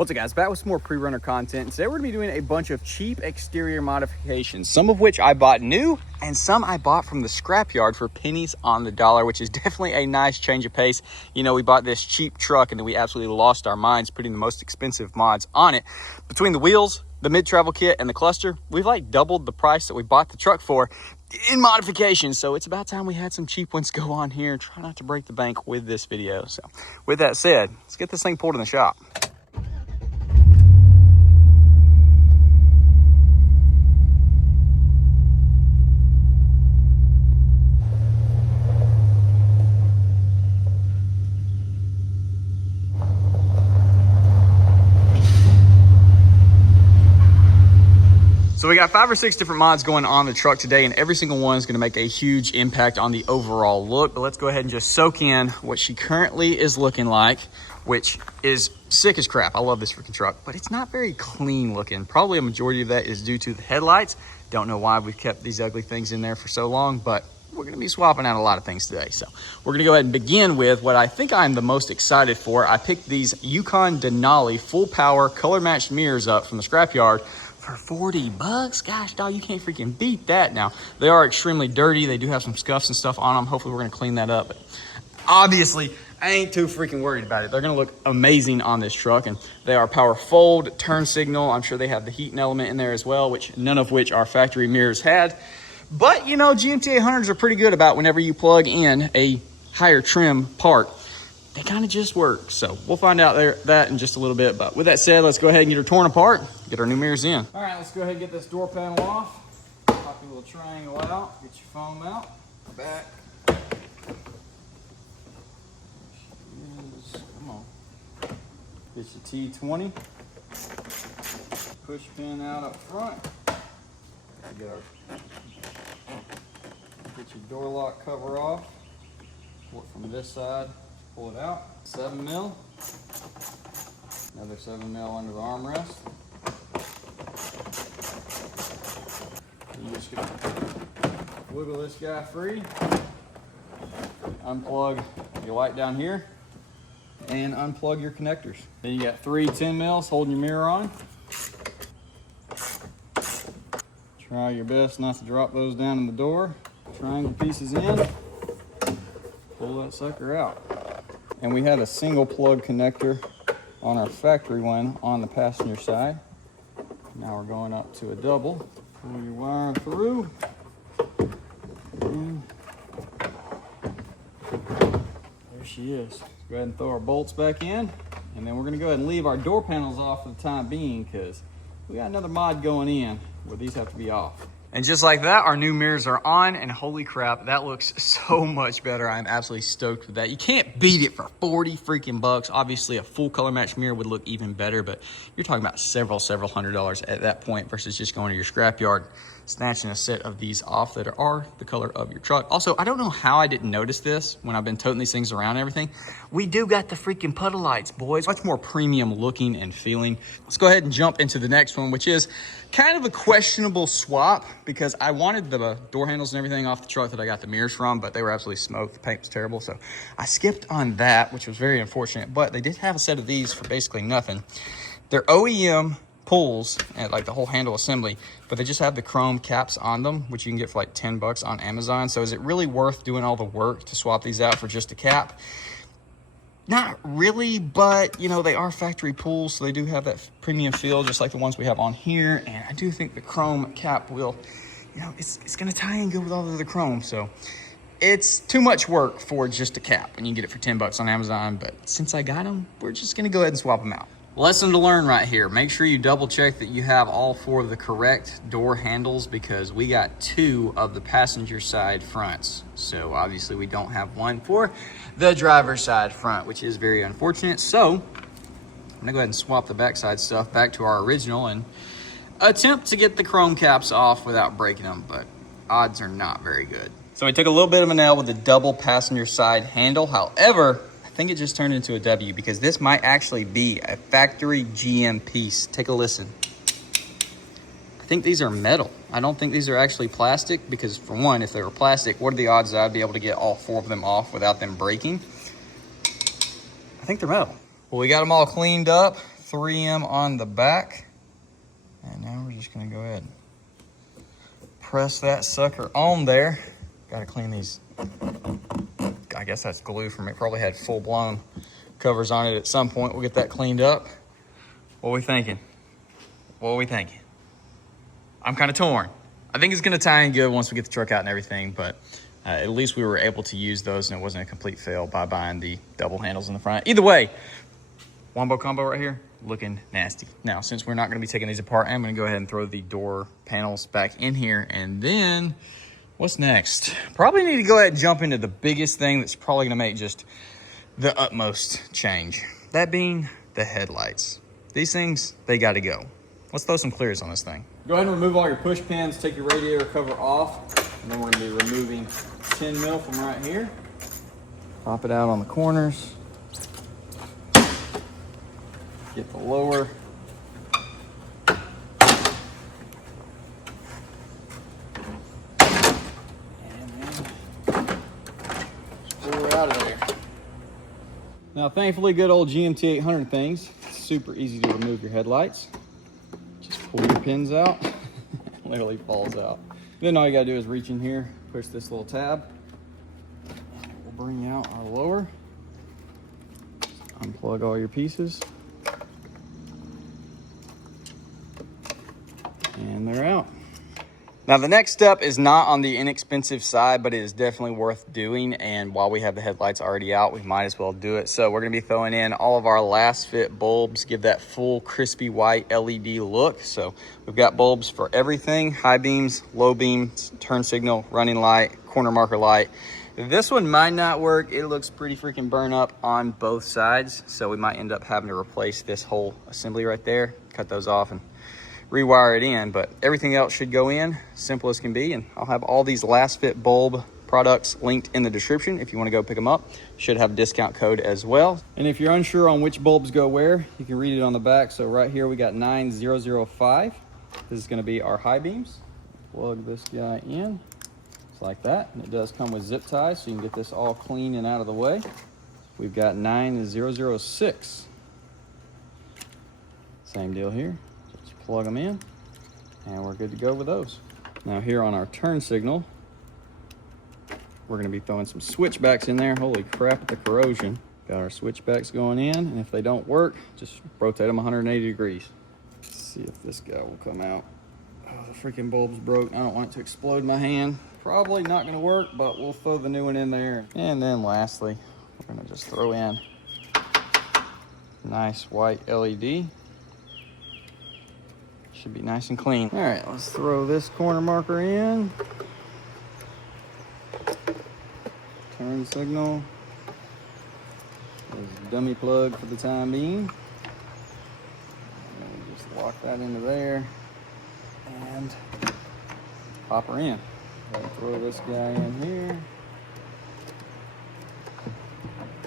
What's up, guys? Back with some more pre-runner content. And today we're gonna be doing a bunch of cheap exterior modifications, some of which I bought new and some I bought from the scrapyard for pennies on the dollar, which is definitely a nice change of pace. You know, we bought this cheap truck and then we absolutely lost our minds putting the most expensive mods on it. Between the wheels, the mid-travel kit, and the cluster, we've like doubled the price that we bought the truck for in modification. So it's about time we had some cheap ones go on here and try not to break the bank with this video. So with that said, let's get this thing pulled in the shop. So we got 5 or 6 different mods going on the truck today, and every single one is going to make a huge impact on the overall look. But let's go ahead and just soak in what she currently is looking like, which is sick as crap. I love this freaking truck, but it's not very clean looking. Probably a majority of that is due to the headlights. Don't know why we've kept these ugly things in there for so long, but we're going to be swapping out a lot of things today. So we're going to go ahead and begin with what I think I'm the most excited for. I picked these Yukon Denali full power color matched mirrors up from the scrapyard for 40 bucks. Gosh, dog, you can't freaking beat that. Now, they are extremely dirty. They do have some scuffs and stuff on them. Hopefully we're gonna clean that up. But obviously, I ain't too freaking worried about it. They're gonna look amazing on this truck, and they are power fold, turn signal. I'm sure they have the heating element in there as well, which none of which our factory mirrors had. But you know, GMT 800s are pretty good about whenever you plug in a higher trim part, they kind of just work. So we'll find out that in just a little bit. But with that said, let's go ahead and get her torn apart, get our new mirrors in. All right, let's go ahead and get this door panel off. Pop your little triangle out, get your foam out, back. Come on. Get your T20. Push pin out up front. Get your door lock cover off. Pull it from this side. Pull it out. 7 mil. Another 7 mil under the armrest. You just gonna wiggle this guy free. Unplug your light down here and unplug your connectors. Then you got 3 10 mils holding your mirror on. Try your best not to drop those down in the door. Triangle pieces in. Pull that sucker out. And we had a single plug connector on our factory one on the passenger side. Now we're going up to a double. Pull your wire through. And there she is. Let's go ahead and throw our bolts back in. And then we're gonna go ahead and leave our door panels off for the time being because we got another mod going in where these have to be off. And just like that, our new mirrors are on, and holy crap, that looks so much better. I'm absolutely stoked with that. You can't beat it for 40 freaking bucks. Obviously, a full color match mirror would look even better, but you're talking about several $100s at that point versus just going to your scrapyard, snatching a set of these off that are the color of your truck. Also, I don't know how I didn't notice this when I've been toting these things around and everything. We do got the freaking puddle lights, boys. Much more premium looking and feeling. Let's go ahead and jump into the next one, which is kind of a questionable swap because I wanted the door handles and everything off the truck that I got the mirrors from, but they were absolutely smoked. The paint was terrible, so I skipped on that, which was very unfortunate. But they did have a set of these for basically nothing. They're OEM pulls and like the whole handle assembly, but they just have the chrome caps on them, which you can get for like 10 bucks on Amazon. So is it really worth doing all the work to swap these out for just a cap? Not really, but you know, they are factory pulls, so they do have that premium feel just like the ones we have on here. And I do think the chrome cap will, you know, it's gonna tie in good with all of the chrome. So it's too much work for just a cap, and you can get it for 10 bucks on Amazon. But since I got them, we're just gonna go ahead and swap them out. Lesson to learn right here. Make sure you double check that you have all 4 of the correct door handles because we got 2 of the passenger side fronts. So obviously we don't have one for the driver's side front, which is very unfortunate. So I'm gonna go ahead and swap the backside stuff back to our original and attempt to get the chrome caps off without breaking them, but odds are not very good. So we took a little bit of a nail with the double passenger side handle. However, I think it just turned into a W because this might actually be a factory GM piece. Take a listen. I think these are metal. I don't think these are actually plastic because for one, if they were plastic, what are the odds that I'd be able to get all 4 of them off without them breaking? I think they're metal. Well, we got them all cleaned up, 3M on the back. And now we're just gonna go ahead and press that sucker on there. Gotta clean these. I guess that's glue from it. Probably had full-blown covers on it at some point. We'll get that cleaned up. What are we thinking? What are we thinking? I'm kind of torn. I think it's gonna tie in good once we get the truck out and everything, but at least we were able to use those and it wasn't a complete fail by buying the double handles in the front. Either way, wombo combo right here, looking nasty. Now, since we're not gonna be taking these apart, I'm gonna go ahead and throw the door panels back in here, and then what's next? Probably need to go ahead and jump into the biggest thing that's probably gonna make just the utmost change. That being the headlights. These things, they gotta go. Let's throw some clears on this thing. Go ahead and remove all your push pins, take your radiator cover off, and then we're gonna be removing 10 mil from right here. Pop it out on the corners. Get the lower. Out of there. Now, thankfully, good old GMT 800 things. It's super easy to remove your headlights. Just pull your pins out. It literally falls out. Then all you gotta do is reach in here, push this little tab. We'll bring out our lower. Unplug all your pieces. And they're out. Now, the next step is not on the inexpensive side, but it is definitely worth doing. And while we have the headlights already out, we might as well do it. So we're gonna be throwing in all of our last fit bulbs, give that full crispy white LED look. So we've got bulbs for everything: high beams, low beams, turn signal, running light, corner marker light. This one might not work. It looks pretty freaking burn up on both sides. So we might end up having to replace this whole assembly right there, cut those off and rewire it in, but everything else should go in, simple as can be. And I'll have all these last fit bulb products linked in the description if you want to go pick them up. Should have a discount code as well. And if you're unsure on which bulbs go where, you can read it on the back. So right here we got 9005. This is going to be our high beams. Plug this guy in just like that, and it does come with zip ties, so you can get this all clean and out of the way. We've got 9006. Same deal here. Plug them in, and we're good to go with those. Now, here on our turn signal, we're going to be throwing some switchbacks in there. Holy crap, the corrosion. Got our switchbacks going in, and if they don't work, just rotate them 180 degrees. Let's see if this guy will come out. Oh, the freaking bulb's broke. I don't want it to explode my hand. Probably not going to work, but we'll throw the new one in there. And then lastly, we're going to just throw in nice white LED. Should be nice and clean. All right, let's throw this corner marker in. Turn signal. There's a dummy plug for the time being. And just lock that into there and pop her in. Throw this guy in here.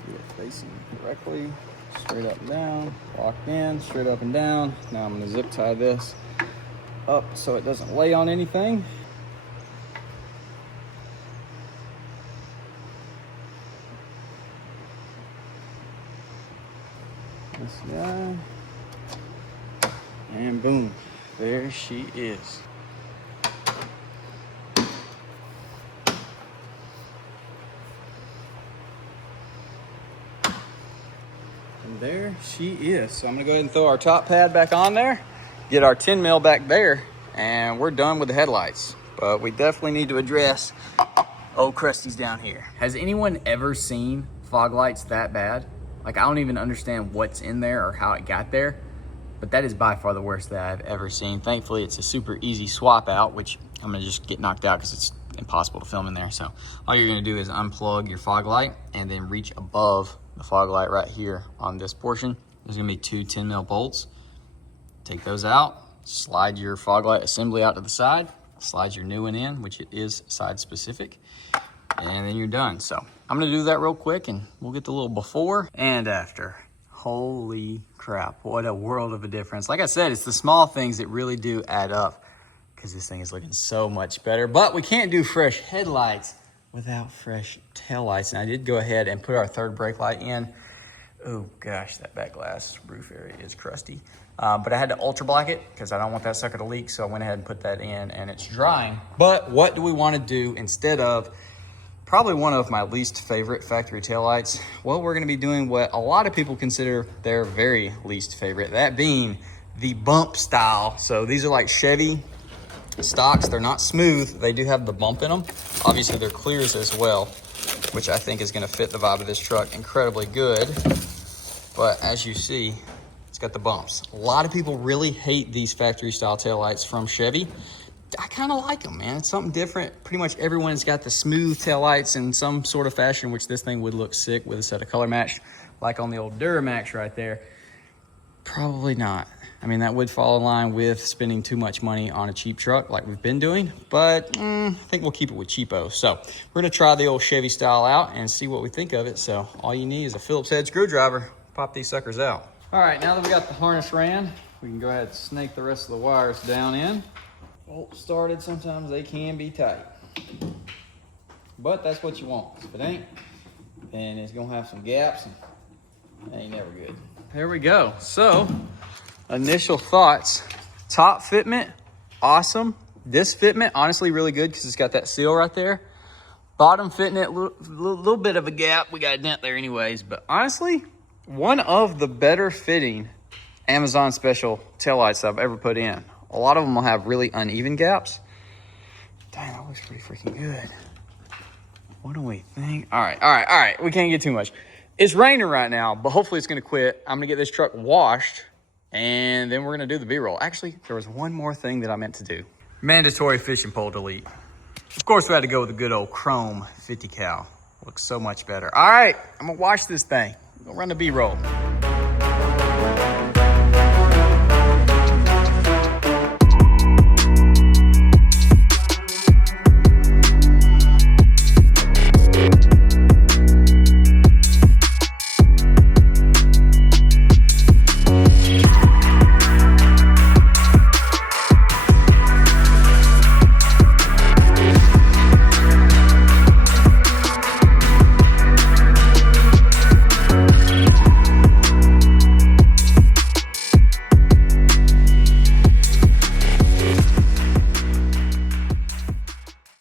Get it facing correctly. Straight up and down, locked in, straight up and down. Now I'm gonna zip tie this up so it doesn't lay on anything. This guy, and boom, there she is. And there she is. So I'm gonna go ahead and throw our top pad back on there, get our 10 mil back there, and we're done with the headlights. But we definitely need to address old Krusty's down here. Has anyone ever seen fog lights that bad? Like, I don't even understand what's in there or how it got there, but that is by far the worst that I've ever seen. Thankfully, it's a super easy swap out, which I'm gonna just get knocked out because it's impossible to film in there. So all you're gonna do is unplug your fog light and then reach above the fog light right here on this portion. There's gonna be two 10 mil bolts. Take those out, slide your fog light assembly out to the side, slide your new one in, which it is side specific, and then you're done. So I'm gonna do that real quick and we'll get the little before and after. Holy crap, what a world of a difference. Like I said, it's the small things that really do add up, because this thing is looking so much better. But we can't do fresh headlights without fresh taillights. And I did go ahead and put our third brake light in. Oh gosh, that back glass roof area is crusty. But I had to ultra black it because I don't want that sucker to leak. So I went ahead and put that in and it's drying. But what do we want to do instead of probably one of my least favorite factory taillights? Well, we're going to be doing what a lot of people consider their very least favorite, that being the bump style. So these are like Chevy stocks. They're not smooth. They do have the bump in them. Obviously they're clears as well, which I think is going to fit the vibe of this truck incredibly good. But as you see, it's got the bumps. A lot of people really hate these factory style taillights from Chevy. I kind of like them, man. It's something different. Pretty much everyone's got the smooth taillights in some sort of fashion, which this thing would look sick with a set of color match, like on the old Duramax right there. Probably not. I mean, that would fall in line with spending too much money on a cheap truck like we've been doing, but I think we'll keep it with cheapo. So we're gonna try the old Chevy style out and see what we think of it. So all you need is a Phillips head screwdriver. Pop these suckers out. All right, now that we got the harness ran, we can go ahead and snake the rest of the wires down in. Bolt started, sometimes they can be tight, but that's what you want. If it ain't, then it's gonna have some gaps and that ain't never good. There we go. So initial thoughts: top fitment, awesome. This fitment, honestly, really good because it's got that seal right there. Bottom fitment, little bit of a gap. We got a dent there anyways, but honestly, one of the better fitting Amazon special taillights I've ever put in. A lot of them will have really uneven gaps. Dang, that looks pretty freaking good. What do we think? All right. We can't get too much. It's raining right now, but hopefully it's gonna quit. I'm gonna get this truck washed and then we're gonna do the B-roll. Actually, there was one more thing that I meant to do. Mandatory fishing pole delete. Of course, we had to go with the good old chrome 50 cal. Looks so much better. All right, I'm gonna wash this thing. I'm gonna run the B-roll.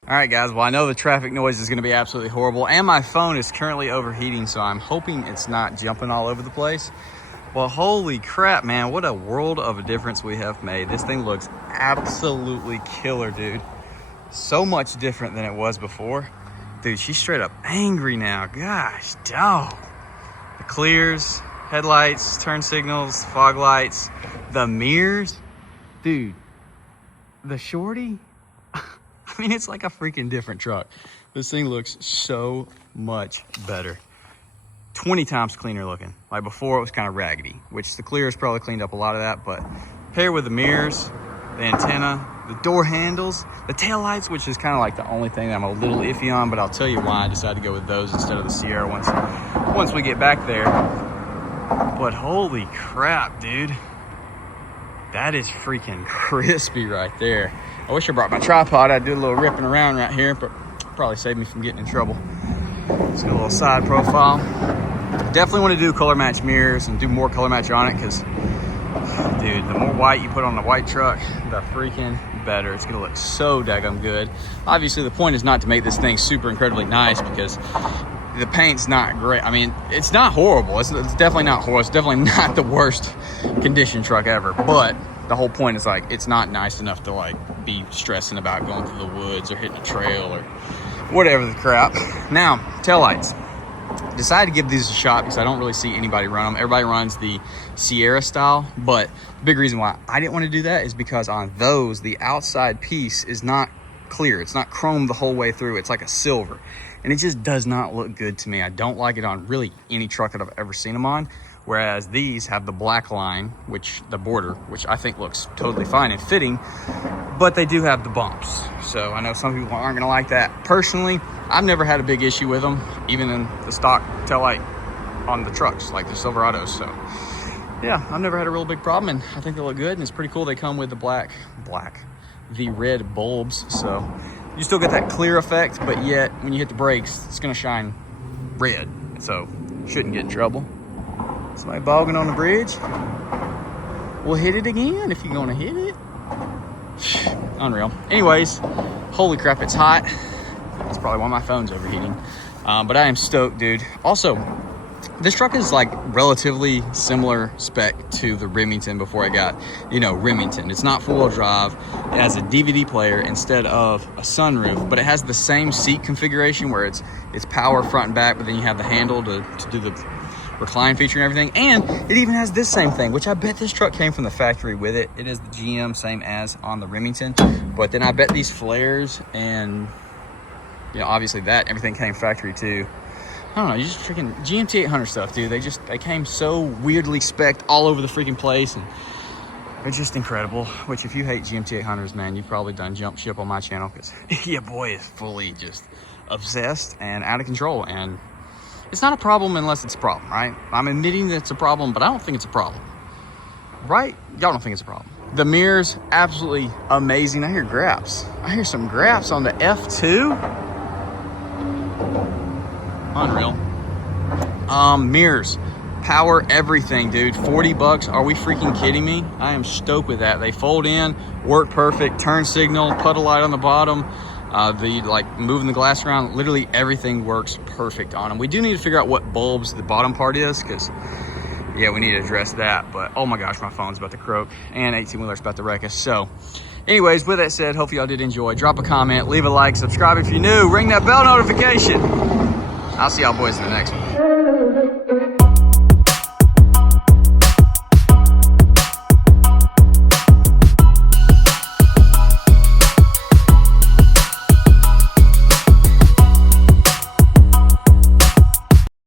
All right, guys, well, I know the traffic noise is gonna be absolutely horrible and my phone is currently overheating, so I'm hoping it's not jumping all over the place. Well, holy crap, man, what a world of a difference we have made. This thing looks absolutely killer, dude. So much different than it was before. Dude, she's straight up angry now. Gosh, dog. The clears, headlights, turn signals, fog lights, the mirrors. Dude, the shorty, I mean, it's like a freaking different truck. This thing looks so much better. 20 times cleaner looking. Like before, it was kind of raggedy, which the clear has probably cleaned up a lot of that, but paired with the mirrors, the antenna, the door handles, the tail lights, which is kind of like the only thing that I'm a little iffy on, but I'll tell you why I decided to go with those instead of the Sierra once we get back there. But holy crap, dude. That is freaking crispy right there. I wish I brought my tripod. I'd do a little ripping around right here, but probably save me from getting in trouble. Let's get a little side profile. Definitely want to do color match mirrors and do more color match on it because, dude, the more white you put on the white truck, the freaking better. It's gonna look so daggum good. Obviously, the point is not to make this thing super incredibly nice because the paint's not great. I mean, it's not horrible. It's definitely not horrible. It's definitely not the worst condition truck ever, but the whole point is like it's not nice enough to like be stressing about going through the woods or hitting a trail or whatever the crap. Now, taillights. Decided to give these a shot because I don't really see anybody run them. Everybody runs the Sierra style, but the big reason why I didn't want to do that is because on those, the outside piece is not clear. It's not chrome the whole way through. It's like a silver, and it just does not look good to me. I don't like it on really any truck that I've ever seen them on. Whereas these have the black line, which the border, which I think looks totally fine and fitting, but they do have the bumps. So I know some people aren't gonna like that. Personally, I've never had a big issue with them, even in the stock taillight on the trucks, like the Silverados. So yeah, I've never had a real big problem, and I think they look good, and it's pretty cool. They come with the the red bulbs. So you still get that clear effect, but yet when you hit the brakes, it's gonna shine red. So shouldn't get in trouble. Somebody bogging on the bridge. We'll hit it again if you're gonna hit it. Unreal. Anyways, holy crap, it's hot. That's probably why my phone's overheating. But I am stoked, dude. Also, this truck is like relatively similar spec to the Remington before I got, you know, Remington. It's not four-wheel drive. It has a DVD player instead of a sunroof, but it has the same seat configuration where it's power front and back, but then you have the handle to do the recline feature and everything. And it even has this same thing, which I bet this truck came from the factory with it. It is the GM, same as on the Remington. But then I bet these flares and, you know, obviously that, everything came factory too. I don't know, you just freaking GMT 800 stuff, dude. They came so weirdly spec'd all over the freaking place, and they're just incredible. Which, if you hate GMT 800s, man, you've probably done jump ship on my channel, because your boy is fully just obsessed and out of control. And it's not a problem unless it's a problem, right? I'm admitting that it's a problem, but I don't think it's a problem, right? Y'all don't think it's a problem. The mirrors, absolutely amazing. I hear graps. I hear some graps on the F2. Unreal. Mirrors, power, everything, dude. 40 bucks. Are we freaking kidding me? I am stoked with that. They fold in, work perfect, turn signal, puddle light on the bottom. Like moving the glass around, literally everything works perfect on them. We do need to figure out what bulbs the bottom part is, because yeah, we need to address that. But oh my gosh, my phone's about to croak, and 18-wheeler's about to wreck us. So anyways, with that said, hopefully y'all did enjoy. Drop a comment, leave a like, subscribe if you're new, ring that bell notification. I'll see y'all boys in the next one.